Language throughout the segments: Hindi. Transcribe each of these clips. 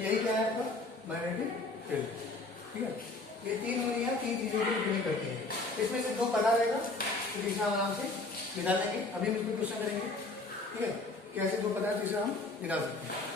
यही क्या है आपका मैग्नेटिक फील्ड। ठीक है, ये तीन उंगलियां तीन चीजों को रिप्रेजेंट करती है। इसमें से दो पता रहेगा तो तीसरा हम आराम से निकाल लेंगे। अभी हम इसको क्वेश्चन करेंगे। ठीक है, कैसे दो पता है तीसरा हम निकाल सकते हैं।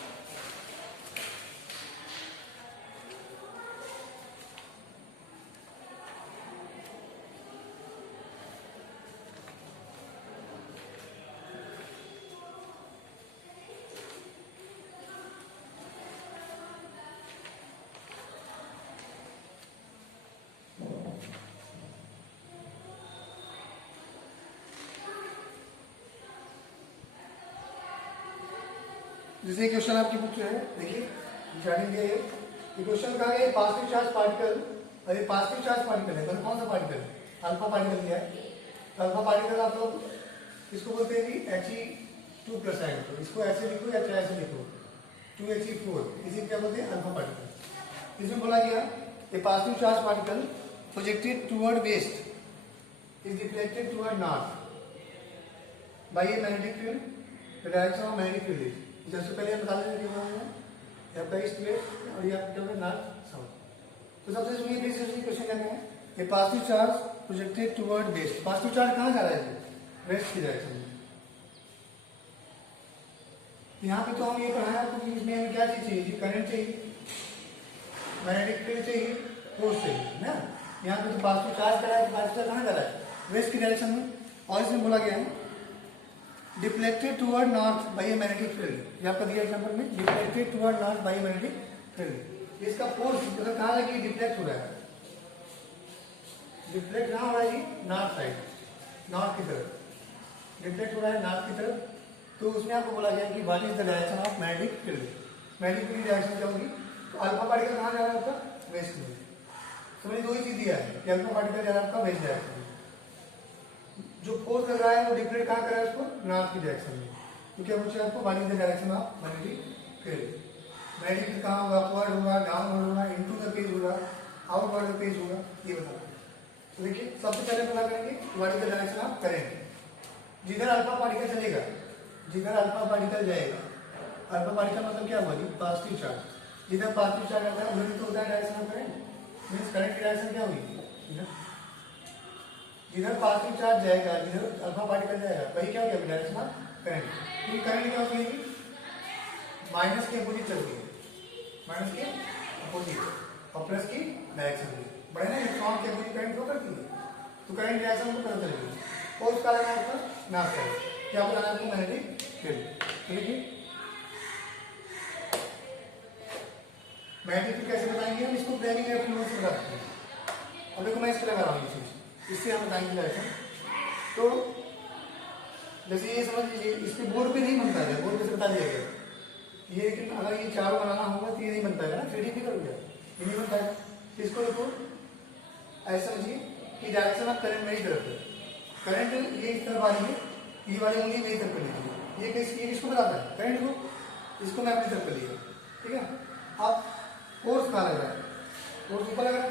जैसे क्वेश्चन आपकी बुक जो है देखिए स्टार्टिंग ये क्वेश्चन कहा गया पॉजिटिव चार्ज पार्टिकल, और ये पॉजिटिव चार्ज पार्टिकल है, कौन सा पार्टिकल है? अल्फा पार्टिकल दिया है। तो अल्फा पार्टिकल आप लोग इसको बोलते हैं कि He2+ आएगा, तो इसको ऐसे लिखो या चाहे ऐसे लिखो 2He4, इसी क्या बोलते हैं अल्फा पार्टिकल। इसमें बोला गया ये positive charge particle projected toward west is deflected toward north by a magnetic field, the direction of magnetic field is, जैसे पहले हम बता देंगे कि आपका ईस्ट वेस्ट और ये आपका नॉर्थ साउथ। तो सबसे सुनिए फिर से क्वेश्चन कहते हैं कि positive charge projected toward west, positive charge कहाँ जा रहा है? वेस्ट की डायरेक्शन में। यहाँ पे तो हम ये पढ़ाया आपको कि इसमें हमें क्या चीज चाहिए? करंट चाहिए, मैग्नेटिक फील्ड चाहिए, फोर्स चाहिए ना। यहाँ पे तो पॉजिटिव चार्ज कर रहा है, पॉजिटिव चार्ज कहाँ जा रहा है? वेस्ट की डायरेक्शन में। और इसमें बोला गया है deflected toward north by a magnetic field, ये आपका दिया एग्जांपल में deflected toward north by a magnetic field. इसका फोर्स मतलब कहाँ है कि डिफ्लेक्ट हो रहा है, डिफ्लेक्ट कहाँ हो रहा है? नॉर्थ साइड, नॉर्थ की तरफ डिफ्लेक्ट हो रहा है, नॉर्थ की तरफ। तो उसमें आपको बोला गया कि what is the direction of magnetic field, magnetic field direction क्या होगी? तो अल्फा पार्टिकल कहाँ जा रहा है आपका? वेस्ट में। समझिए दो ही चीज दिया है कि अल्फा पार्टिकल जा रहा है आपका वेस्ट डायरेक्शन में, जो फोर्स लग रहा है वो डिफ्लेक्ट कहाँ कर रहा है उसको? नॉर्थ की डायरेक्शन में। तो क्या पूछा आपको? What is the direction of magnetic field. Magnetic field कहाँ होगा? अपवर्ड होगा, डाउनवर्ड होगा, इनटू द पेज होगा, आउटवर्ड द पेज होगा, ये बताना। तो देखिए सबसे पहले पता करेंगे what is the direction of current. जिधर अल्फा पार्टिकल चलेगा, जिधर अल्फा पार्टिकल जाएगा, अल्फा पार्टिकल मतलब क्या हुआ? Positive charge. जिधर पॉजिटिव चार्ज आता है उधर तो होता है direction of current. Means current की डायरेक्शन क्या हुई? जिधर पॉजिटिव चार्ज जाएगा, जिधर अल्फा पार्टिकल जाएगा, वही क्या हो गया? Direction of current. ये करंट क्या होगी? माइनस के अपोजिट चल रही है, माइनस के अपोजिट और प्लस की डायरेक्शन में बड़े ना इलेक्ट्रॉन के अपोजिट करंट फ्लो करती है, तो करंट डायरेक्शन को पता चलेगी। और उसका लगाना है आपका नॉर्थ साइड, क्या बताना है आपको? Magnetic field. देखिए मैग्नेटिक फील्ड कैसे बताएंगे हम? इसको फ्लेमिंग इक्वेशन से बताते हैं। अब देखो मैं इसको लगा रहा हूँ, ये चीज इससे हम बताएंगे डायरेक्शन। तो जैसे ये समझ लीजिए इसके बोर्ड पे नहीं बनता है, बोर्ड पे से बता दिया गया ये, लेकिन अगर ये चारों बनाना होगा तो ये नहीं बनता है ना, 3D फिगर हो गया, ये नहीं बनता है। इसको देखो ऐसा समझिए कि डायरेक्शन ऑफ करंट मेरी तरफ है, करंट ये इस तरफ आ रही है, ये वाली उंगली मेरी तरफ कर लीजिए, ये किसको बताता है? करंट को। इसको मैं अपनी तरफ कर लिया, ठीक है। अब फोर्स कहाँ लग रहा है? फोर्स ऊपर लग रहा है।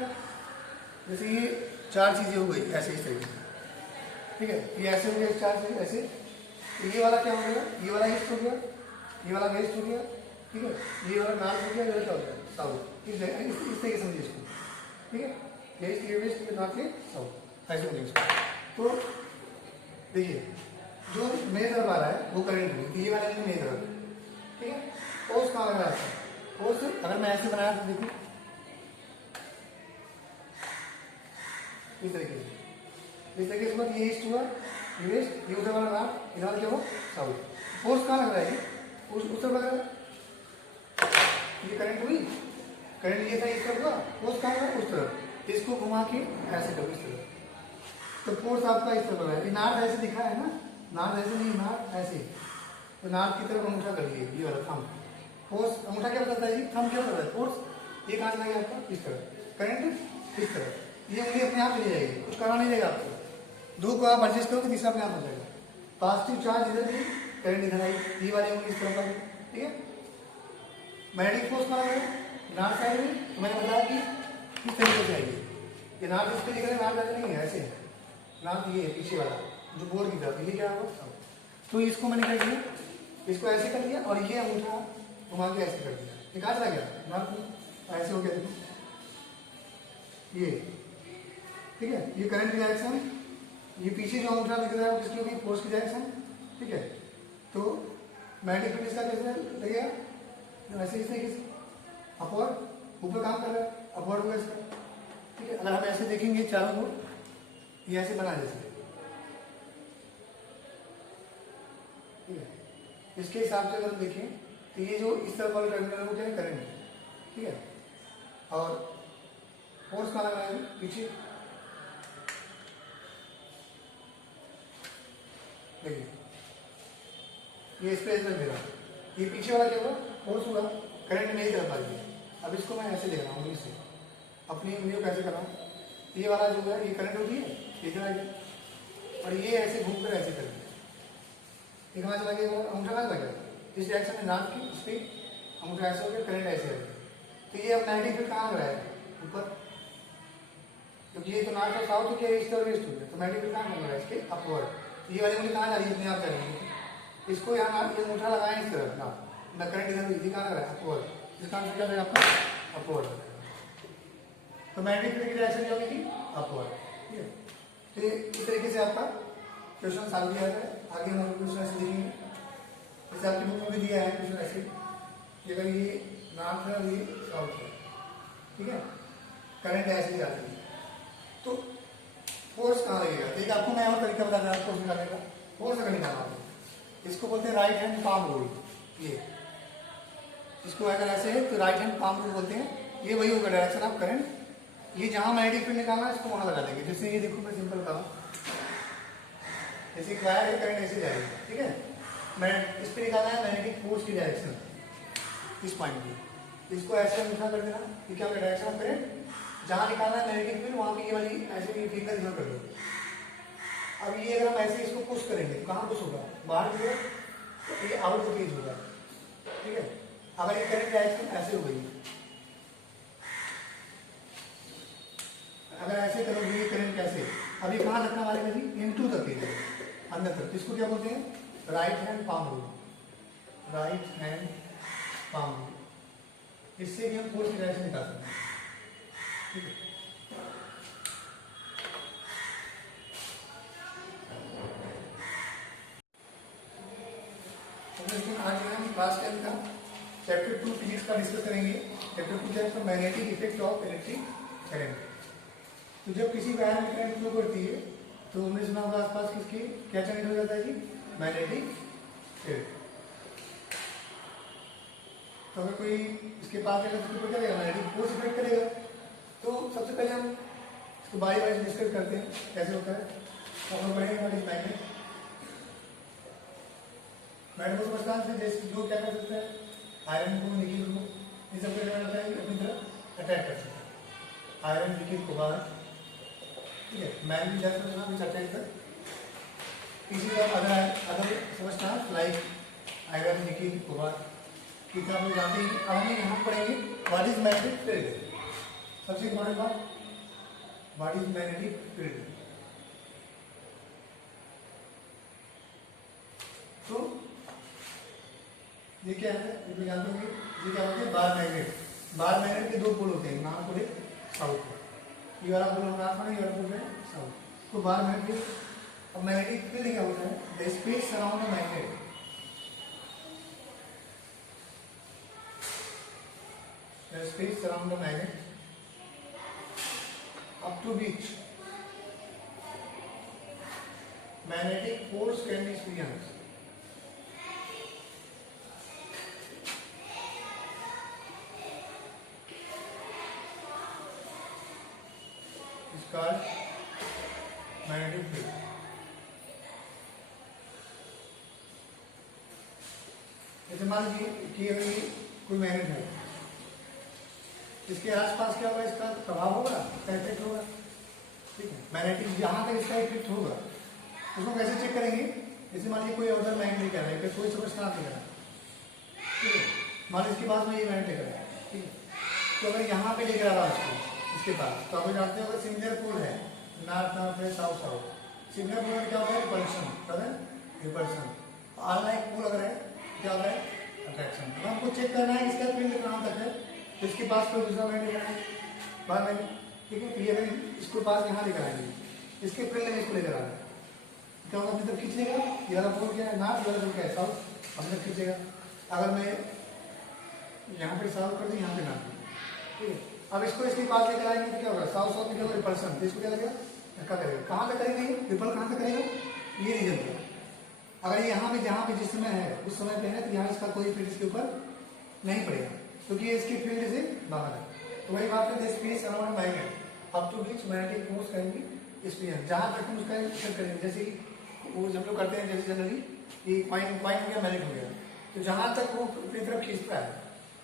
जैसे ये चार चीजें हो गई ऐसे इस तरीके से, ठीक है। ये ऐसे हो गया चार चीजें ऐसे, तो ये वाला क्या हो गया? ये वाला ईस्ट हो गया, ये वाला वेस्ट हो गया, ठीक है। ये वाला नॉर्थ हो गया, ये वाला क्या हो गया? साउथ। इस तरीके समझिए इसको, ठीक है। ये ईस्ट, ये वेस्ट, ये नॉर्थ, ये साउथ, ऐसे समझिए इसको। तो देखिए जो मेरे तरफ आ रहा है वो करंट है, ये वाला नहीं मेरी तरफ, ठीक है। फोर्स कहाँ लग रहा है? फोर्स अगर मैं ऐसे बनाया तो देखिए इस तरीके से, इस तरीके से ये ईस्ट हुआ, ये वेस्ट, ये उधर वाला नॉर्थ, इधर क्या हुआ? साउथ। फोर्स कहाँ लग रहा है? ये उस तरफ लग रहा है, ये करंट हुई, करंट ये था इस तरफ हुआ, फोर्स कहाँ लगा? उस तरफ। इसको घुमा के ऐसे करो इस तरफ, तो फोर्स आपका इस तरफ लग रहा है। नॉर्थ ऐसे दिखा है ना, नॉर्थ ऐसे नहीं, नॉर्थ ऐसे, तो नॉर्थ की तरफ अंगूठा कर लिए, ये वाला थंब। फोर्स अंगूठा क्या बताता है? थंब क्या बताता है? फोर्स। ये कहाँ चला गया आपका? इस तरफ, करंट इस तरफ, ये उंगली अपने आप चली जाएगी, कुछ करना नहीं जाएगा आपको। दो को आप एडजस्ट करो तो तीसरा अपने आप हो जाएगा। पॉजिटिव चार्ज इधर भी, करंट इधर आई, ये वाली उंगली इस तरफ आ गई, ठीक है। मैग्नेटिक फोर्स कहाँ है? नॉर्थ साइड में। तो मैंने बताया कि किस तरीके से आइए, ये नॉर्थ इस तरीके से, नॉर्थ ऐसे नहीं है, ऐसे नॉर्थ ये पीछे वाला जो बोर्ड की तरफ, ये क्या होगा? तो इसको मैंने क्या किया, इसको ऐसे कर दिया और ये अंगूठा घुमा के ऐसे कर दिया, ये कहाँ चला गया? नॉर्थ में। ऐसे हो गया देखो ये, ठीक है। ये करंट की डायरेक्शन, ये पीछे जो अंगूठा दिख रहा है किसकी होगी? फोर्स की डायरेक्शन, ठीक है। तो मैग्नेटिक फील्ड इसका कैसे लगेगा? ऐसे इस तरीके से अपवर्ड, ऊपर काम कर रहा है, अपवर्ड होगा इसका, ठीक है। अगर हम ऐसे देखेंगे चारों को, ये ऐसे बना जैसे, ठीक है। इसके हिसाब से अगर हम देखें तो ये जो इस तरफ वाला टर्मिनल है वो क्या है? करंट है, ठीक है। और फोर्स कहाँ लग रहा है? पीछे, देखिए ये स्पेस में दे रहा है, ये पीछे वाला क्या हुआ? फोर्स हुआ, करंट नहीं कर पाएगी। अब इसको मैं ऐसे ले रहा हूँ, इसे अपनी उंगलियों कैसे कर रहा हूँ, ये वाला जो है ये करंट होती है, ये चला गया, और ये ऐसे घूम कर ऐसे कर दिया, ये कहाँ चला गया? अंगूठा कहाँ चला गया? इस डायरेक्शन में नाक की स्पीड, अंगूठा ऐसे हो गया, करंट ऐसे हो गया। तो ये अब मैग्नेटिक फील्ड कहाँ लग रहा है? ऊपर, क्योंकि ये तो नॉर्थ और साउथ हो गया, ईस्ट और वेस्ट हो गया, तो मैग्नेटिक फील्ड कहाँ लग रहा है? इसके अपवर्ड। ये वाली उंगली कहाँ जा रही है? अपने आप जा रही है, इसको यहाँ ये अंगूठा लगाएं इस तरफ ना, मैं करंट इधर इसी कहाँ लग रहा है? अपवर्ड। इसका आंसर क्या है आपका? अपवर्ड। तो मैग्नेटिक फील्ड की डायरेक्शन क्या होगी? अपवर्ड, ठीक है। तो इस तरीके से आपका क्वेश्चन सॉल्व किया जाता है। आगे हम क्वेश्चन ऐसे देखेंगे, जैसे आपकी बुक में भी दिया है क्वेश्चन ऐसे, ये अगर ये नॉर्थ है और ये साउथ है, ठीक है, करंट ऐसे जाती है, तो फोर्स कहाँ लगेगा? तो एक आपको मैं और तरीका बता रहा हूँ फोर्स निकालने का। फोर्स अगर निकालना हो इसको बोलते हैं राइट हैंड पाम रूल। ये इसको अगर ऐसे है तो राइट हैंड पाम रूल बोलते हैं। ये वही होगा डायरेक्शन ऑफ करंट, ये जहां मैग्नेटिक फील्ड निकालना है इसको वहां लगा देंगे। जैसे ये देखो, मैं सिंपल कहा, जैसे वायर है, करंट ऐसे जाएगी, ठीक है। मैं इस पे निकालना है मैग्नेटिक फोर्स की डायरेक्शन, इस पॉइंट पे, इसको ऐसे अंगूठा कर देना, ये क्या होगा? Direction of current. जहां निकालना है मैग्नेटिक फील्ड वहां पे ये वाली ऐसे ये फिंगर इधर कर दो। अब ये अगर हम ऐसे इसको पुश करेंगे तो कहाँ पुश होगा? बाहर की तरफ, तो ये आउट द पेज होगा, ठीक है। अगर ये करंट डायरेक्शन ऐसे हो गई, अगर ऐसे करोगे ये करंट कैसे? अब ये कहाँ रखना हमारे जी? इनटू द पेज, अंदर तक। इसको क्या बोलते हैं? Right hand palm rule, right hand palm rule. इससे भी हम फोर्स की डायरेक्शन निकाल सकते हैं, ठीक है। आज हम क्लास 10 का चैप्टर 2 फिजिक्स का डिस्कस करेंगे। चैप्टर 2 क्या है? Magnetic effect of electric current. तो जब किसी वायर में करंट फ्लो करती है तो हमने सुना होगा आसपास किसके क्या जनरेट हो जाता है जी? Magnetic field. तो अगर कोई इसके पास है तो क्या करेगा? मैग्नेटिक फोर्स इफेक्ट करेगा। तो सबसे पहले हम इसको बारी बारी डिस्कस करते हैं कैसे होता है। तो हम पढ़ेंगे मैग्नेटिक मैग्नेट को समझता है। जैसे लोग क्या कर सकते हैं? आयरन को, निकिल को, इन सबको क्या करता है? अपनी तरफ अटैक कर सकते हैं। आयरन, निकिल को बाहर, ठीक है, मैग्नेटिक डायरेक्शन में अटैक कर। इसी तरह अगर समझना लाइक आयरन, निकिल, कोबाल्ट, ठीक है, आप लोग जानते हैं। अब हम यहाँ पढ़ेंगे व्हाट इज मैग्नेटिक फील्ड। सबसे इम्पोर्टेंट बात, व्हाट इज मैग्नेटिक फील्ड। तो ये क्या है? ये जानते होंगे, ये क्या होते हैं? Bar magnet. बार मैग्नेट के दो पोल होते हैं, नॉर्थ और साउथ। ये वाला पोल नॉर्थ है, ये वाला पोल है साउथ। तो बार मैग्नेट। अब मैग्नेटिक फील्ड क्या होता है? The space around the magnet, the space around the magnet up to which magnetic force can be experienced is called magnetic field. जैसे मान लीजिए कि कोई मैग्नेट है, इसके आसपास क्या होगा? इसका प्रभाव होगा, इसका इफेक्ट होगा, ठीक है। मैग्नेटिक जहां तक इसका इफेक्ट होगा उसको कैसे चेक करेंगे? जैसे मान लीजिए कोई अदर मैग्नेट कर रहा है, कोई सुपरस्टार नहीं कर रहा है, ठीक है। मान लीजिए इसके पास में ये मैग्नेट कर रहा है, ठीक है। तो अगर यहाँ पे लेकर आ रहा है उसको, इसके पास, तो आप जानते हो अगर सिमिलर पोल है, नॉर्थ नॉर्थ है, साउथ साउथ, सिमिलर पोल में क्या होता है? रिपल्शन, क्या है? रिपल्शन। अनलाइक पोल अगर है क्या होता है? अट्रैक्शन। तो हमको चेक करना है इसका फील्ड कहाँ तक इसके पास कोई दूसरा मैग्नेट लगाएंगे बाहर मैग्नेट, ठीक है। तो ये अगर इसको पास यहाँ लेकर आएंगे, इसके फील्ड में इसको लेकर आना, क्या होगा अपनी तरफ खींच लेगा। ये वाला पोल क्या है नॉर्थ, ये वाला पोल क्या है साउथ, अपनी तरफ खींचेगा। अगर मैं यहाँ पे साउथ कर दूँ, यहाँ पे नॉर्थ, ठीक है। अब इसको इसके पास लेकर आएंगे तो क्या होगा, साउथ साउथ में क्या होगा रिपल्सन, तो इसको क्या लगेगा धक्का करेगा। कहाँ पे करेंगे ये रिपल, कहाँ पे करेगा ये रीजन पे। अगर यहाँ पे जहाँ पे जिस समय है उस समय पे है तो यहाँ इसका कोई फील्ड इसके ऊपर नहीं पड़ेगा, क्योंकि ये इसके फील्ड से बाहर है। तो वही बात है space around magnet up to which magnetic force करेंगे एक्सपीरियंस, जहाँ तक हम उसका चेक करेंगे। जैसे वो जब लोग करते हैं जैसे जनरली ये पॉइंट हो गया मैग्नेट हो गया, तो जहाँ तक वो अपनी तरफ खींचता है,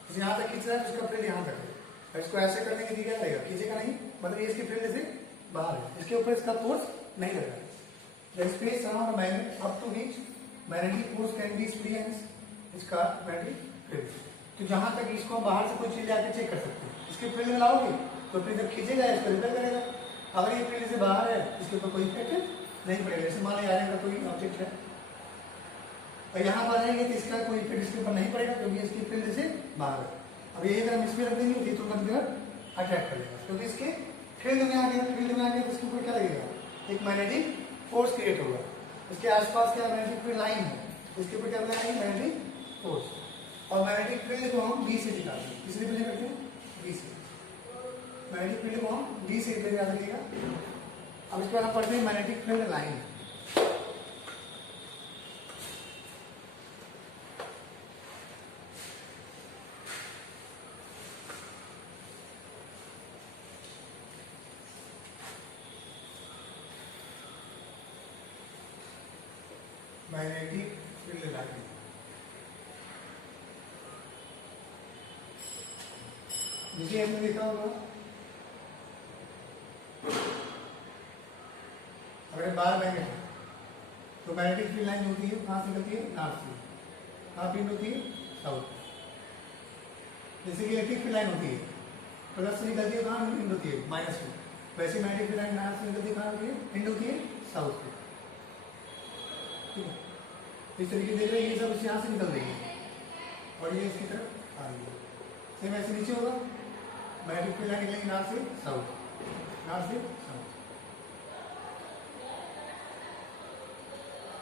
जैसे यहाँ तक खींच रहा है तो उसका फील्ड यहाँ तक है। और इसको ऐसे करने के लिए क्या लगेगा, खींचेगा नहीं, मतलब ये इसके फील्ड से बाहर है, इसके ऊपर इसका फोर्स नहीं लगेगा। The space around a magnet up to which magnetic force can be experienced इसका magnetic field। तो जहां तक इसको हम बाहर से कोई चीज लाके चेक कर सकते हैं, इसके फील्ड में लाओगे तो फिर जब खींचेगा इसको रिपेल करेगा। अगर ये फील्ड से बाहर है इसके ऊपर कोई इफेक्ट नहीं पड़ेगा। जैसे मान लिया आयरन का कोई ऑब्जेक्ट है और यहाँ पर आएंगे तो इसका कोई इफेक्ट इसके ऊपर नहीं पड़ेगा, क्योंकि इसकी फील्ड से बाहर है। अब ये अगर हम इसमें रख देंगे तो तुरंत अट्रैक्ट करेगा, क्योंकि इसके फील्ड में आ गया। फील्ड में आ गया तो इसके ऊपर क्या लगेगा, एक मैग्नेटिक फोर्स क्रिएट होगा। इसके आसपास क्या मैग्नेटिक फील्ड लाइन है, इसके ऊपर क्या बनाएंगे मैग्नेटिक फोर्स। और मैग्नेटिक फील्ड को हम बी से दिखाते हैं, किस रिप्रेजेंट करते हैं बी से। मैग्नेटिक फील्ड को हम बी से रिप्रेजेंट याद रखिएगा। अब इसके बाद हम पढ़ते हैं magnetic field line. Magnetic field line जिसे हमने देखा होगा, अगर बार मैग्नेट है तो मैग्नेटिक फील्ड लाइन होती है कहाँ से निकलती है, नॉर्थ से। कहाँ फील्ड होती है, साउथ। जैसे कि इलेक्ट्रिक फील्ड लाइन होती है प्लस से निकलती है, कहाँ इंड होती है माइनस में। वैसे मैग्नेटिक फील्ड लाइन नॉर्थ से निकलती है, कहाँ होती है इंड होती है साउथ में, ठीक है। इस तरीके देख रहे हैं, ये सब यहाँ से निकल रही है और ये इसकी तरफ आ रही है। सेम ऐसे नीचे होगा, मैग्नेटिक फील्ड लाइन निकलेगी नॉर्थ से साउथ, नॉर्थ से साउथ।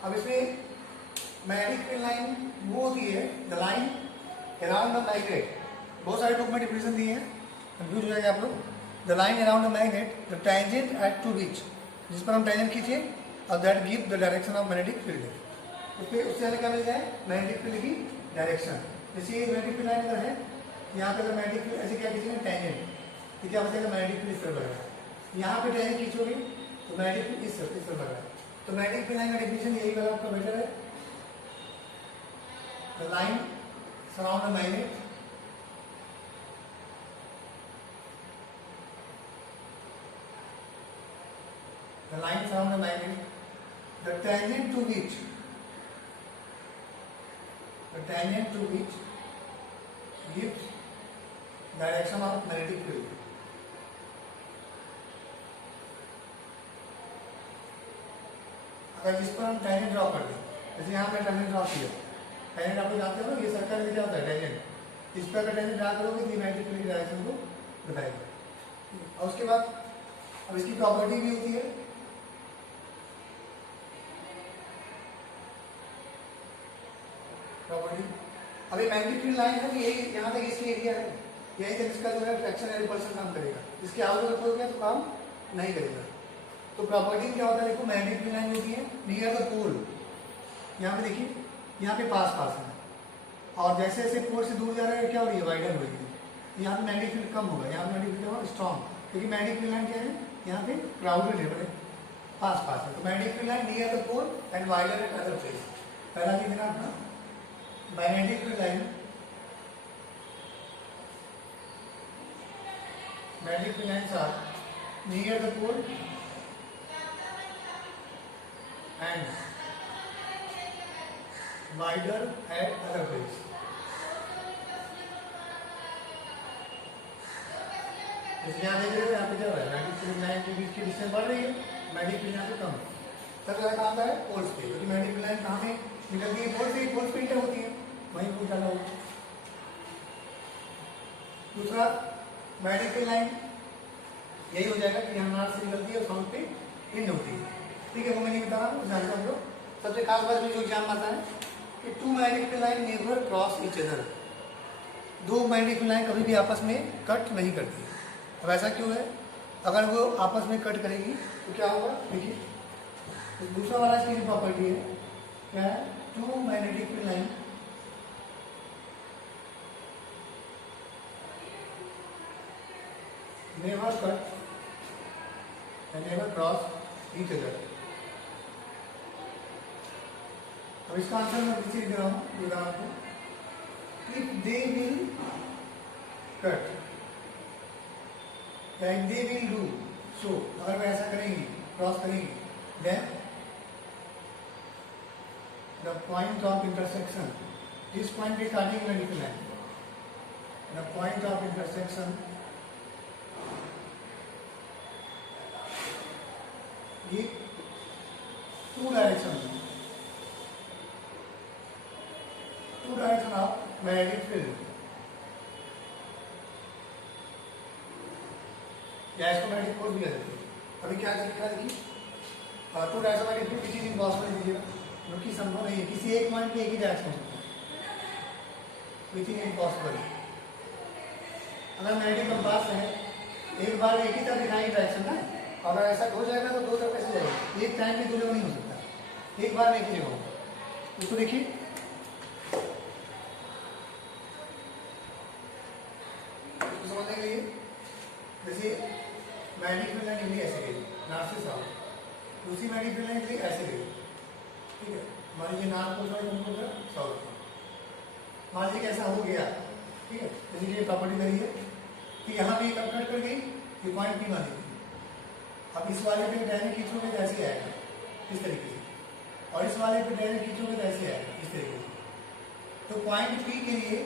अब इसमें मैग्नेटिक फील्ड लाइन वो होती है the line around the magnet. बहुत सारे बुक में डिफिनेशन दिए हैं, कंफ्यूज हो जाएंगे आप लोग। The line around the magnet the tangent at to which, जिस पर हम टेंजेंट खींचे और that give the direction of magnetic field. उससे हमें क्या मिल जाए, मैग्नेटिक फील्ड की डायरेक्शन। जैसे ये मैग्नेटिक फील्ड लाइन अगर है, यहाँ पे अगर मैग्नेटिक फील्ड ऐसे क्या खींचेंगे टेंजेंट, तो क्या बचेगा मैग्नेटिक फील्ड इस तरफ बढ़ेगा। यहाँ पे टेंजेंट खींचोगे तो मैग्नेटिक फील्ड इस तरफ बढ़ेगा। तो मैग्नेटिक फील्ड लाइन का डेफिनेशन यही वाला आपका बेटर है, the line surround the magnet the lines around the magnet, the tangent to which gives direction of magnetic field। अगर जिस पर हम टेंजेंट ड्रॉ कर दें, जैसे यहाँ पे टेंजेंट ड्रॉ किया, टेंजेंट आप लोग जानते हो ना, ये सर्कल में क्या होता है टेंजेंट। इस पर अगर टेंजेंट ड्रॉ करोगे तो मैग्नेटिक फील्ड की डायरेक्शन को बताएगा। और उसके बाद अब इसकी प्रॉपर्टी भी होती है, प्रॉपर्टी। अभी मैग्नेटिक फील्ड लाइन है, यही यहाँ तक इसकी एरिया है, यही तक इसका जो है फ्रैक्शन या रिपल्सन काम करेगा। इसके आगे अगर हो गया तो काम नहीं करेगा। तो प्रॉपर्टी क्या होता है, देखो मैग्नेटिक फील्ड लाइन होती है नियर द पोल। यहाँ पे देखिए, यहाँ पे पास पास है और जैसे जैसे पोल से दूर जा रहा है क्या हो रही है, वाइडर हो रही है। यहाँ पे मैग्नेटिक फील्ड कम होगा, यहाँ पे मैग्नेटिक फील्ड होगा स्ट्रॉन्ग, क्योंकि मैग्नेटिक फील्ड लाइन क्या है, यहाँ पे क्राउडेड है, बड़े पास पास है। तो magnetic field line near the pole and wider at other place. पहला चीज ना अपना magnetic field line, magnetic field lines are near the pole and wider at other place। जैसे यहाँ देख रहे हो, यहाँ पे क्या हो रहा है, मैग्नेटिक फील्ड लाइन के बीच की डिस्टेंस बढ़ रही है, मैग्नेटिक फील्ड यहाँ पे कम है। तब कहाँ आता है, पोल्स पे, क्योंकि मैग्नेटिक फील्ड लाइन कहाँ पे निकलती है, पोल्स पे इंटर होती है, वहीं पूछ डाला होगा। दूसरा मैग्नेटिक फील्ड लाइन यही हो जाएगा कि यहाँ नार से निकलती है और साउंड पे इंड होती है। ठीक है, वो मैं नहीं बता रहा हूँ, जानते हम लोग। सबसे खास बात में जो एग्जाम आता है कि two magnetic field line never cross each other, दो मैग्नेटिक फील्ड लाइन कभी भी आपस में कट नहीं करती। अब ऐसा क्यों है? अगर वो आपस में कट करेगी तो क्या होगा, देखिए तो दूसरा वाला इसकी प्रॉपर्टी है, क्या है, two magnetic field line never cut and never cross each other. अब इसका आंसर मैं किसी दे रहा हूँ उदाहरण को, इफ दे विल कट या if they will do so, अगर वे ऐसा करेंगी, क्रॉस करेंगी, then the point of intersection, this point is starting in a different line, the point of intersection ये two direction of magnetic field, या इसको मैग्नेटिक फोर्स भी कह सकते हैं। अभी क्या लिखा देखिए, टू डायरेक्शन मैग्नेटिक फील्ड, किसी दिन पॉसिबल दीजिएगा क्योंकि संभव नहीं है, किसी एक पॉइंट पे एक ही डायरेक्शन हो सकता है, विच इज इम्पॉसिबल। अगर मैग्नेटिक कंपास है एक बार एक ही तरफ दिखाएगी डायरेक्शन ना, अगर ऐसा हो जाएगा तो दो तरफ कैसे जाएगा, एक टाइम में दो जगह नहीं हो सकता, एक बार में एक ही जगह होगा। इसको देखिए, समझने के लिए जैसे मैग्नेटिक फील्ड लाइन निकली ऐसे गई नॉर्थ से साउथ, दूसरी मैग्नेटिक फील्ड लाइन निकली ऐसे गई, ठीक है, मान लीजिए नॉर्थ पोल का साउथ, मान लीजिए कैसा हो गया, ठीक है, जैसे कि प्रॉपर्टी करी है कि यहाँ भी कट कर गई, ये पॉइंट पी मान लीजिए, अब इस वाले पे डायरेक्ट खींचोगे तो ऐसे आएगा इस तरीके से, और इस वाले पे डायरेक्ट खींचोगे तो ऐसे आएगा इस तरीके से। तो पॉइंट पी के लिए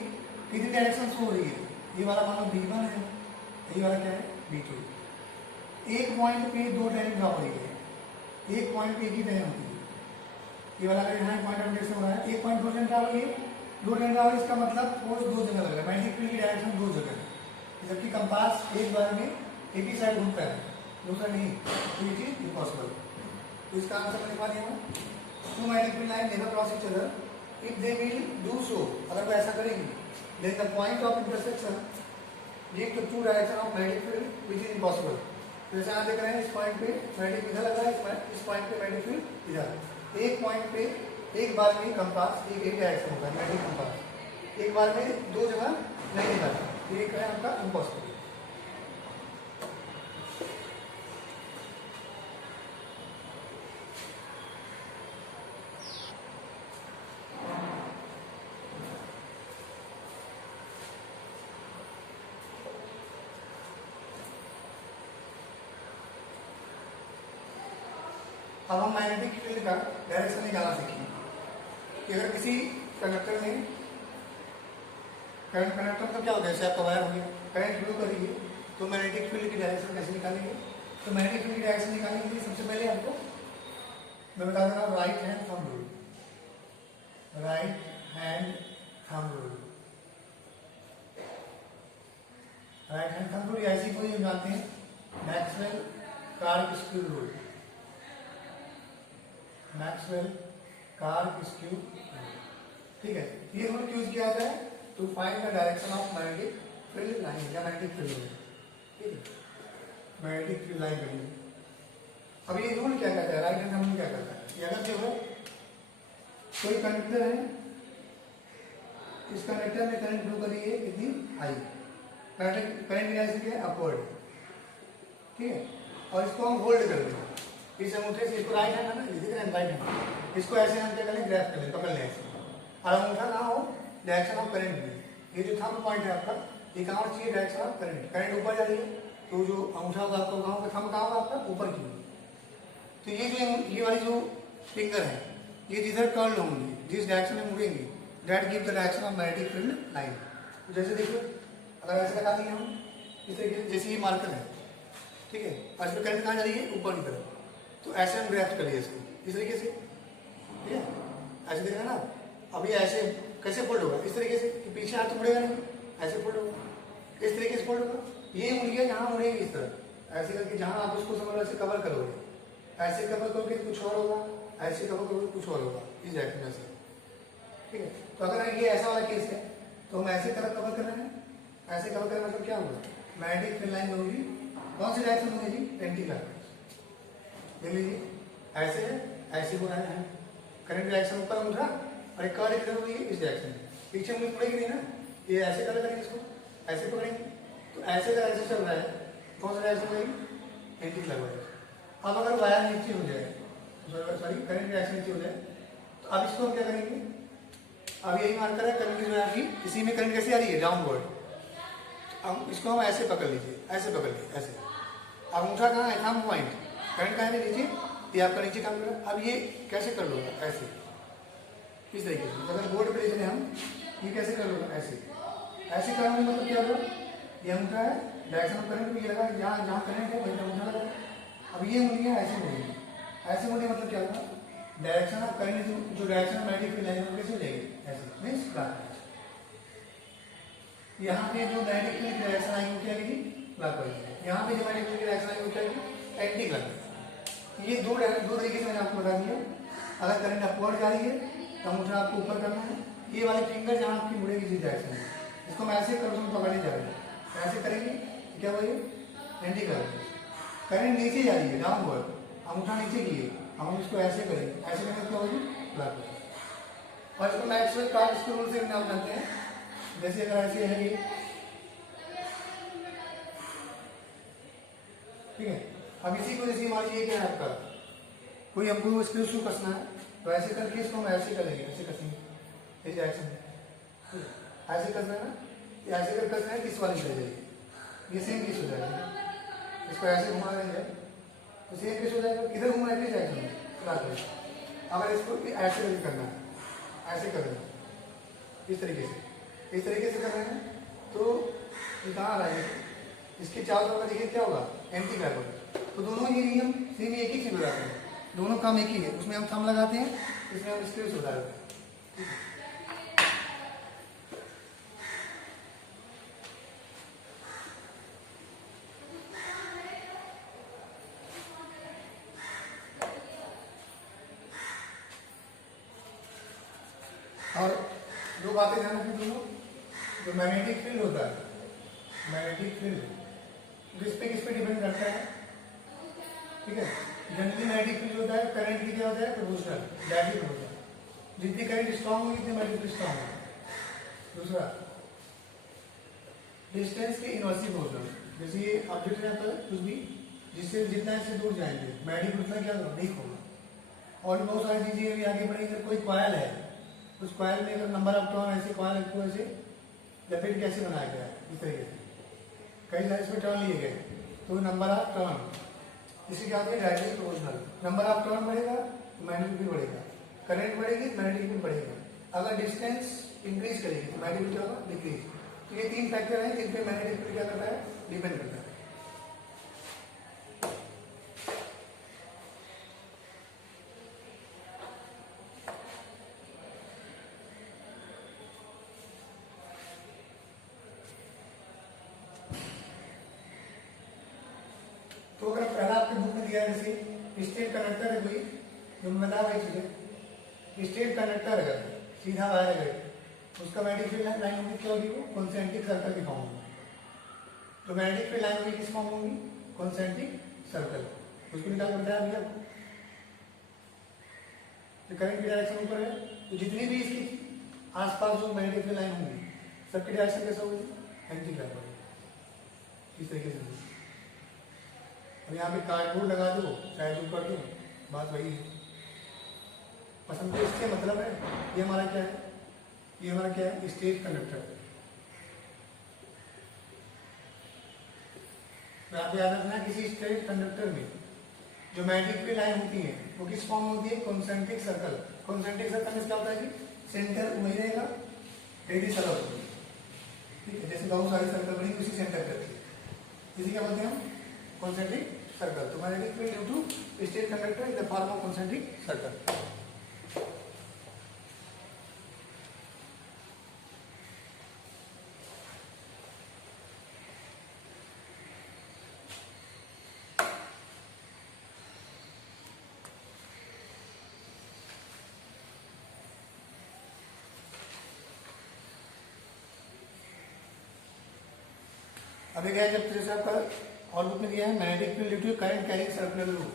कितनी डायरेक्शन शो हो रही है, ये वाला मान लो B1 है, ये वाला क्या है B2। एक पॉइंट पे दो डायरेक्ट ड्रॉप हो रही है, एक पॉइंट पे एक ही डायरेक्ट होती है, ये वाला अगर यहाँ पॉइंट ऑफ इंटरेक्शन हो रहा है, एक पॉइंट दो डायरेक्ट ड्रॉप हो रही है, दो डायरेक्ट ड्रॉप, इसका मतलब फोर्स दो जगह लग रहा है, मैग्नेटिक फील्ड की डायरेक्शन दो जगह है, जबकि कंपास एक बार में एक ही साइड घूमता है, दूसरा नहीं, तो ये चीज इम्पॉसिबल। तो इसका आंसर मैं लिखवा दिया हूँ, two magnetic field line never cross each other if they will do so, अगर वो ऐसा करेंगे, then the point of intersection lead to two direction of magnetic field which is impossible. तो जैसे यहाँ देख रहे हैं, इस पॉइंट पे मैग्नेटिक इधर लग रहा है, इस पॉइंट पे मैग्नेटिक फील्ड इधर, एक पॉइंट पे एक बार में कंपास एक डायरेक्शन होता है, मैग्नेटिक कंपास एक बार में दो जगह नहीं निकालता, तो ये है आपका इम्पॉसिबल। अब हम मैग्नेटिक फील्ड का डायरेक्शन निकालना सीखेंगे कि अगर किसी कंडक्टर में करंट, कंडक्टर तो क्या होता है, जैसे आपका वायर हो गया, करंट फ्लो करेंगे तो मैग्नेटिक फील्ड की डायरेक्शन कैसे निकालेंगे। तो मैग्नेटिक फील्ड की डायरेक्शन निकालने के लिए सबसे पहले आपको मैं बता देना right hand thumb rule, right hand thumb rule, right hand thumb rule ऐसी कोई हम जानते हैं, Maxwell corkscrew rule, Maxwell corkscrew, ठीक है, ये रूल यूज किया जाता है to find the direction of magnetic field line या मैग्नेटिक फील्ड, ठीक है, मैग्नेटिक फील्ड लाइन करेंगे। अब ये रूल क्या कहता है, राइट हैंड थंब रूल क्या कहता है, ये अगर जो है कोई कंडक्टर है, इस कंडक्टर में करंट फ्लो कर रही है कितनी आई, करंट की डायरेक्शन क्या है अपवर्ड, ठीक है, और इसको हम होल्ड कर दें इस अंगूठे से, इसको राइट हैंड है ना, दिख रहे हैं राइट हैंड, इसको ऐसे हम क्या करें, ग्रैब कर लें, पकड़ लें ऐसे, और अंगूठा ना हो डायरेक्शन ऑफ करंट में, ये जो थंब पॉइंट है आपका, ये कहाँ चाहिए, डायरेक्शन ऑफ करंट, करंट ऊपर जा रही है तो जो अंगूठा होगा आपका, कहाँ थंब कहाँ होगा आपका, ऊपर की, तो ये जो ये वाली जो फिंगर है ये जिधर कर्ल होंगी, जिस डायरेक्शन में मुड़ेंगे, that give the direction of magnetic field line. तो जैसे देखो, अगर ऐसे लगा दिए हम इस तरीके से, जैसे ये मार्कर है, ठीक है, और इसमें करंट कहाँ जा रही है, ऊपर की तरफ, तो ऐसे हम ग्रैब करिए इसको इस तरीके से, ठीक है, ऐसे देखा ना, अभी ऐसे कैसे फोल्ड होगा, इस तरीके से कि पीछे हाथ तो मुड़ेगा नहीं, ऐसे फोल्ड होगा, इस तरीके फोल्ड होगा, ये उंगलियां जहां मुड़ेगी इस तरह ऐसे करके, जहां आप उसको समझ लो ऐसे कवर करोगे, ऐसे कवर करोगे कुछ और होगा, ऐसे कवर करोगे कुछ और होगा, इस डायरेक्शन में से। ठीक है, तो अगर ये ऐसा वाला केस है तो हम ऐसे तरह कवर कर रहे हैं, ऐसे कवर करने मतलब क्या होगा, मैग्नेटिक फील्ड लाइन होगी कौन सी डायरेक्शन में जी, एंटी क्लॉकवाइज। देख लीजिए ऐसे है, ऐसे को है, करंट डायरेक्शन ऊपर उठा और एक कर्व इधर हुई इस डायरेक्शन में, पीछे मुझे मुड़ेगी नहीं ना, ये ऐसे कवर करेंगे, इसको ऐसे पकड़ेंगे, तो ऐसे का ऐसे चल रहा है, कौन सा डायरेक्शन होगी, एंटी क्लॉकवाइज। अब अगर वायर नीचे हो जाए, सॉरी करंट डायरेक्शन नीचे हो जाए, तो अब इसको हम क्या करेंगे, अब यही मानकर है करंट जो है अभी इसी में करंट कैसे आ रही है, डाउनवर्ड। अब इसको हम ऐसे पकड़ लीजिए, ऐसे पकड़ लीजिए, ऐसे। अब अंगूठा कहाँ है, थंब पॉइंट, करंट कहाँ है नीचे, ये आपका नीचे काम कर रहा है। अब ये कैसे कर लूँगा, ऐसे, इस तरीके से। अगर बोर्ड पे चले हम, ये कैसे कर लूँगा, ऐसे ऐसे करने में मतलब क्या होगा, ये अंगूठा है, डायरेक्शन ऑफ करंट ये लगा, जहाँ जहाँ करंट है वहीं पर अंगूठा लगा। अब ये मुड़ियाँ ऐसे मुड़ेंगी, ऐसे मुड़े मतलब क्या होगा, डायरेक्शन ऑफ करंट जो direction of magnetic field line कैसे हो जाएगी, ऐसे मीन्स क्लॉकवाइज। यहाँ पे जो मैग्नेटिक फील्ड की डायरेक्शन आएगी वो क्या आएगी, क्लॉकवाइज। यहाँ पे जो मैग्नेटिक फील्ड की डायरेक्शन आएगी वो क्या आएगी, एंटी क्लॉकवाइज। ये दो तरीके से मैंने आपको बता दिया। अगर करंट अपवर्ड जा रही है तो अंगूठा आपको ऊपर करना है, ये वाली फिंगर जहाँ आपकी मुड़ेगी जिस डायरेक्शन में, इसको मैं ऐसे करूँ पकड़ने जा रहे हैं, ऐसे करेंगे क्या हुआ, ये एंटी क्लॉकवाइज। करंट नीचे जा रही है, डाउनवर्ड, अंगूठा नीचे की है, हम इसको ऐसे करेंगे, ऐसे करेंगे क्या होगी, क्लॉकवाइज। और इसको मैक्सवेल-कार्ट्स के रूल से हम जानते हैं, जैसे अगर ऐसे है ये, ठीक है। अब इसी को जैसे मान लीजिए क्या है आपका, कोई हमको स्क्रू शू कसना है, तो ऐसे करके इसको हम ऐसे करेंगे, ऐसे कसेंगे इस डायरेक्शन में, ऐसे कसना है ना, ऐसे कर कसना है, किस वाली चले जाएगी, ये सेम केस हो जाएगा। इसको ऐसे घुमा देंगे तो सेम केस हो जाएगा, किधर घुमाना है, किस डायरेक्शन में, क्लॉकवाइज। अगर इसको ऐसे करके करना है, ऐसे करना है, इस तरीके से कर रहे हैं, तो ये कहाँ आ रहा है, इसके चारों तरफ देखिए क्या होगा, एंटी क्लॉकवाइज। तो दोनों ये नियम सेम एक ही चीज बताते हैं, दोनों काम एक ही है। उसमें हम थंब लगाते हैं, इसमें हम स्क्रू बता देते हैं। और दो बातें ध्यान रखिए, दोनों जो मैग्नेटिक फील्ड होता है, मैग्नेटिक फील्ड किस पे डिपेंड करता है, ठीक है। जनरली मैग्नेटिक फील्ड होता है करंट की क्या होता है, प्रोपोर्शनल, डायरेक्टली होता है। जितनी करंट स्ट्रांग होगी उतनी मैग्नेटिक फील्ड स्ट्रांग होगा। दूसरा डिस्टेंस के इनवर्सली प्रोपोर्शनल, जैसे ये ऑब्जेक्ट है पर कुछ भी, जिससे जितना इससे दूर जाएंगे मैग्नेटिक उतना क्या होगा, वीक होगा। और बहुत सारी चीजें अभी आगे बढ़ेंगे। कोई कॉयल है, उस कॉयल में अगर नंबर ऑफ टर्न ऐसे कॉयल को ऐसे लपेट कैसे बनाया गया है, इस तरीके से कई सारे इसमें टर्न लिए गए, तो नंबर ऑफ टर्न, इसी क्या होता है, directly proportional. Number of turn बढ़ेगा तो मैग्नेटिक फील्ड बढ़ेगा, करंट बढ़ेगी तो मैग्नेटिक फील्ड बढ़ेगा। अगर डिस्टेंस इंक्रीज करेगी तो मैग्नेटिक फील्ड क्या होगा, डिक्रीज। तो ये तीन फैक्टर हैं जिन पे मैग्नेटिक फील्ड क्या करता है, डिपेंड करता है। तो अगर पहला आपके बुक में दिया है जैसे स्टेट कंडक्टर है कोई, जो मैं बता रही चीजें, स्टेट कंडक्टर अगर सीधा वायर है उसका मैग्नेटिक फील्ड लाइन होगी क्या होगी, वो कॉन्सेंट्रिक सर्कल की फॉर्म होगी। तो मैग्नेटिक फील्ड लाइन होगी किस फॉर्म होगी, कॉन्सेंट्रिक सर्कल। उसको निकाल कर बताया भैया, तो करंट की डायरेक्शन ऊपर है, तो जितनी भी इसकी आसपास जो मैग्नेटिक फील्ड लाइन होंगी सबकी डायरेक्शन कैसे होगी, एंटी क्लॉकवाइज, इस तरीके से। अब यहाँ पे कार्डबोर्ड लगा दो चाहे जो कर दो, बात वही है। पसंद तो इसके मतलब है, ये हमारा क्या है, ये हमारा क्या है, स्टेट कंडक्टर। तो आप याद रखना किसी स्टेट कंडक्टर में जो मैग्नेटिक फील्ड लाइन होती है वो किस फॉर्म में होती है, कॉन्सेंट्रिक सर्कल। कॉन्सेंट्रिक सर्कल में क्या होता है कि सेंटर वही रहेगा, रेडियस अलग होगी, ठीक है। जैसे बहुत सारे सर्कल बनेंगे उसी सेंटर करके, इसी क्या बोलते हैं हम, कॉन्सेंट्रिक सर्कल। तो magnetic field due to straight conductor in the form of concentric circle. अभी क्या है, जब जैसे आपका और बुक में दिया है magnetic field due to current carrying circular loop,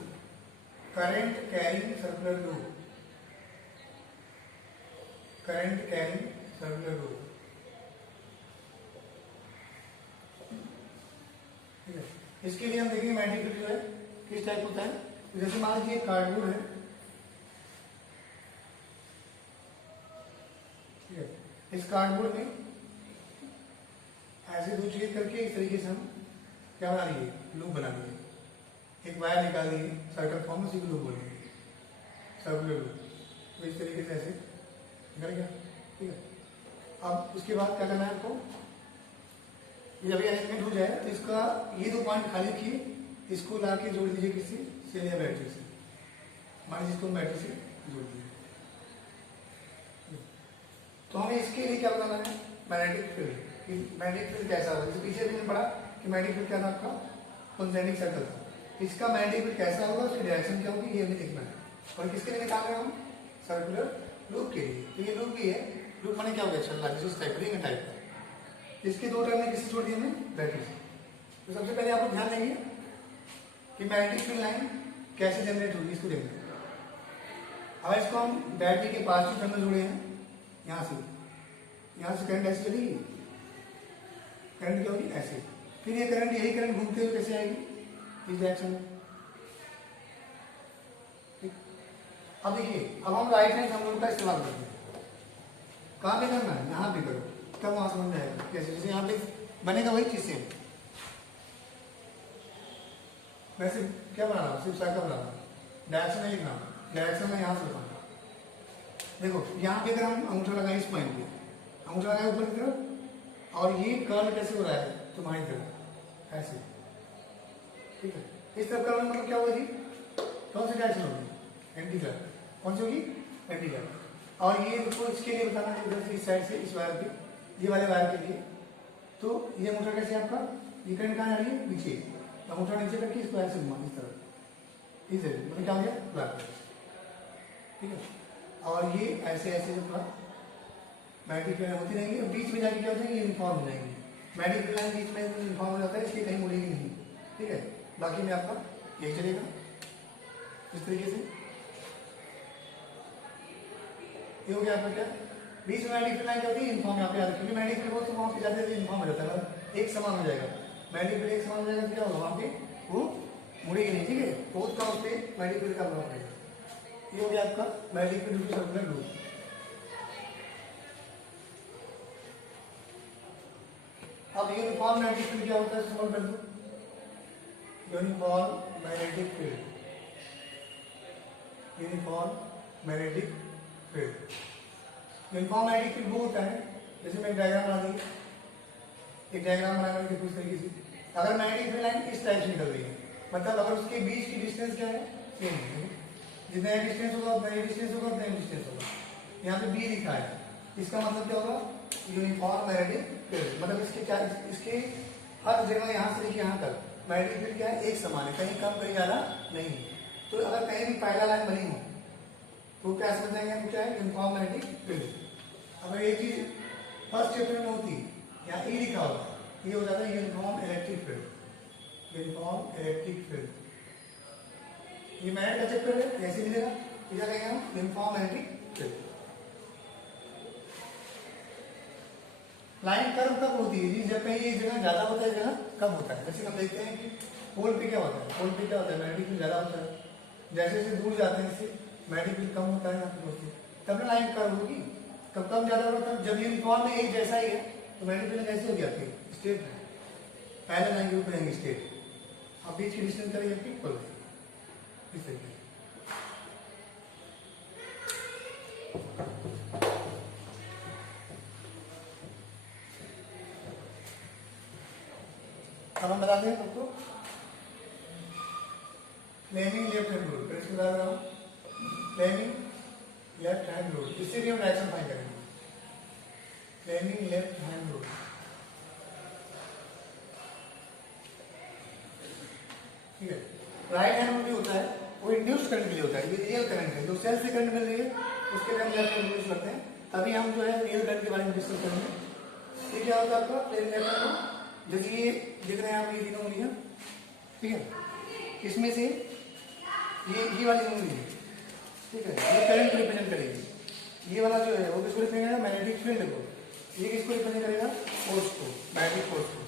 current carrying circular loop, current carrying circular loop, ठीक है। इसके लिए हम देखेंगे मैग्नेटिक फील्ड जो है किस टाइप होता है। तो जैसे मान लीजिए कार्डबोर्ड है, ठीक है, इस कार्डबोर्ड में ऐसे दो चीज करके इस तरीके से हम क्या बना लिए, लूप बना लिए, एक वायर निकाल दिए सर्कल फॉर्म में, उसी को लूप बोलेंगे, सर्कुलर लूप। तो इस तरीके से ऐसे निकल गया, ठीक है। अब उसके बाद क्या करना है आपको, ये जब ये अरेंजमेंट हो जाए तो इसका ये दो पॉइंट खाली किए, इसको ला के जोड़ दीजिए किसी सेल या बैटरी से, मान लीजिए इसको बैटरी से जोड़ दीजिए। तो हमें इसके लिए क्या बताना है, मैग्नेटिक फील्ड, कि मैग्नेटिक फील्ड कैसा होगा। जैसे पीछे भी हमने पढ़ा कि मैग्नेटिक फील्ड क्या था आपका, कॉन्सेंट्रिक सर्कल था, इसका मैग्नेटिक फील्ड कैसा होगा, उसकी डायरेक्शन क्या होगी, ये हमें देखना है। और किसके लिए निकाल रहे हैं हम, सर्कुलर लूप के लिए। तो ये लूप भी है, लूप माने क्या हो गया, चल रहा है जिस टाइप रिंग टाइप का। इसके दो टर्म में किससे छोड़ दिए हमने, बैटरी से। तो सबसे पहले आप ध्यान देंगे कि मैग्नेटिक फील्ड लाइन कैसे जनरेट होगी, इसको देखना है। अब इसको हम बैटरी के पॉजिटिव टर्मिनल जोड़े हैं, यहाँ से करंट ऐसे चलेगी, करंट क्या होगी ऐसे, फिर ये करंट, यही करंट घूमते हुए कैसे आएगी, इस डायरेक्शन में, ठीक। अब देखिए, अब हम राइट हैंड थंब रूल का इस्तेमाल करते हैं। कहाँ पे करना है, यहाँ पे करो, तब वहां समझ में आएगा कैसे। जैसे यहाँ पे बनेगा वही चीज सेम, मैं सिर्फ क्या बना रहा हूँ, सिर्फ सर्कल बना रहा हूँ, डायरेक्शन में लिखना, डायरेक्शन में यहाँ से लिखना। देखो यहाँ पे अगर हम अंगूठा लगाए इस पॉइंट पे, अंगूठा लगाए ऊपर की तरफ, और ये कर्ल कैसे हो रहा है तुम्हारी तरफ ऐसे, ठीक है। इस तरफ कर्ल मतलब क्या होगा जी, कौन सी डायरेक्शन होगी, एंटी कर्ल, कौन सी होगी, एंटी कर्ल। और ये देखो इसके लिए बताना है, इधर से इस साइड से इस वायर पे, ये वाले वायर के लिए। तो ये अंगूठा कैसे आपका, ये करंट कहाँ आ रही है, नीचे, अंगूठा नीचे करके इसको ऐसे घुमा इस तरफ, इस मतलब क्या हो गया, ब्लैक, ठीक है। और ये ऐसे ऐसे थोड़ा मैग्नेटिक लाइन होती रहेंगी, और बीच में जाके क्या हो जाएगी, यूनिफॉर्म हो जाएंगी। मैग्नेटिक लाइन बीच में यूनिफॉर्म हो जाता है, इसलिए कहीं मुड़ेगी नहीं, ठीक है। बाकी में आपका यही चलेगा इस तरीके से। ये हो गया आपका क्या, बीच में मैग्नेटिक लाइन क्या होती है, यूनिफॉर्म यहाँ पे आता है, क्योंकि मैग्नेटिक फील्ड तो वहाँ पे जाते जाते यूनिफॉर्म हो जाता है, मतलब एक समान हो जाएगा। मैग्नेटिक फील्ड एक समान हो जाएगा तो क्या होगा, वहाँ पे वो मुड़ेगी नहीं, ठीक है। तो उसका उस पर मैग्नेटिक फील्ड का प्रभाव पड़ेगा। ये हो गया आपका magnetic field due to circular loop. अब यूनिफॉर्म मैग्नेटिक फील्ड क्या होता है, सॉल्व कर दो। Uniform magnetic field, uniform magnetic field, uniform magnetic field वो होता है, जैसे मैं डायग्राम बना दी, एक डायग्राम बनाना है कुछ तरीके से। अगर मैग्नेटिक फील्ड लाइन इस टाइप से निकल रही है, मतलब अगर उसके बीच की डिस्टेंस क्या है, सेम है, जितना डिस्टेंस होगा उतना डिस्टेंस होगा, उतना डिस्टेंस होगा। यहाँ पे बी लिखा है, इसका मतलब क्या होगा, यूनिफॉर्म मैग्नेटिक फील्ड, मतलब इसके क्या, इसके हर जगह यहाँ से लेके यहाँ तक मैग्नेटिक फील्ड क्या है, एक समान है, कहीं कम कहीं ज्यादा नहीं। तो अगर कहीं भी पैरेलल लाइन बनी हो तो क्या समझ जाएंगे हम, क्या है, यूनिफॉर्म मैग्नेटिक फील्ड। अगर ये चीज फर्स्ट चैप्टर में होती, यहाँ ई लिखा होगा, ये हो जाता है uniform electric field, uniform electric field. ये मैग्नेट का चैप्टर है, ऐसे मिलेगा, क्या कहेंगे हम, uniform magnetic field. Line curve कब होती है जी, जब कहीं एक जगह ज्यादा होता है, जगह कम होता है। जैसे हम देखते हैं कि पोल पे क्या होता है, पोल पे क्या होता है, मैग्नेटिक फील्ड ज्यादा होता है, जैसे जैसे दूर जाते हैं इससे मैग्नेटिक फील्ड कम होता है, यहाँ पे होती है, तब ना लाइन कर्व होगी। कब कम ज्यादा होगा, तब जब यूनिफॉर्म में एक जैसा ही है तो मैग्नेटिक फील्ड कैसे हो जाती है, स्ट्रेट है, पहले लाइन के ऊपर रहेंगे स्ट्रेट, अब बीच की डिस्टेंस करेंगे इक्वल इस तरीके से। अब हम बताते हैं सबको फ्लेमिंग लेफ्ट हैंड रूल, फिर इसको बता रहा हूँ फ्लेमिंग लेफ्ट हैंड रूल, इससे भी हम डायरेक्शन फाइंड करेंगे। फ्लेमिंग लेफ्ट हैंड रूल, ठीक है। राइट हैंड रूल भी होता है, वो इंड्यूस करंट के लिए होता है, ये रियल करंट है, जो सेल्फ से करंट मिल रही है उसके लिए हम लेफ्ट हैंड यूज करते हैं। तभी हम जो है रियल करंट के बारे में डिस्कस करेंगे। ये क्या होता है आपका फ्लेमिंग लेफ्ट हैंड रूल, जैसे ये दिख रहे हैं आप, ये तीनों उंगलियां, ठीक है, इसमें से ये वाली उंगली है, ठीक है, ये करंट को रिप्रेजेंट करेगी। ये वाला जो है वो किसको रिप्रेजेंट करेगा? मैग्नेटिक फील्ड को। ये किसको रिप्रेजेंट करेगा? फोर्स को, मैग्नेटिक फोर्स को,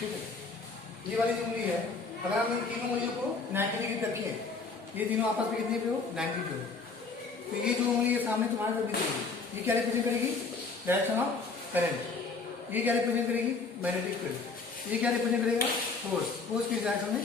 ठीक है। ये वाली जो उंगली है, अगर हम इन तीनों उंगलियों को 90 डिग्री रखें, ये तीनों आपस में कितने पे हो? 90 पे हो, तो ये जो उंगली है सामने तुम्हारे तरफ दिखेगी, ये क्या रिप्रेजेंट करेगी? Direction of current. ये क्या रिप्रेजेंट करेगी? Magnetic field. ये क्या रिप्रेजेंट करेगा? फोर्स। फोर्स किस डायरेक्शन में?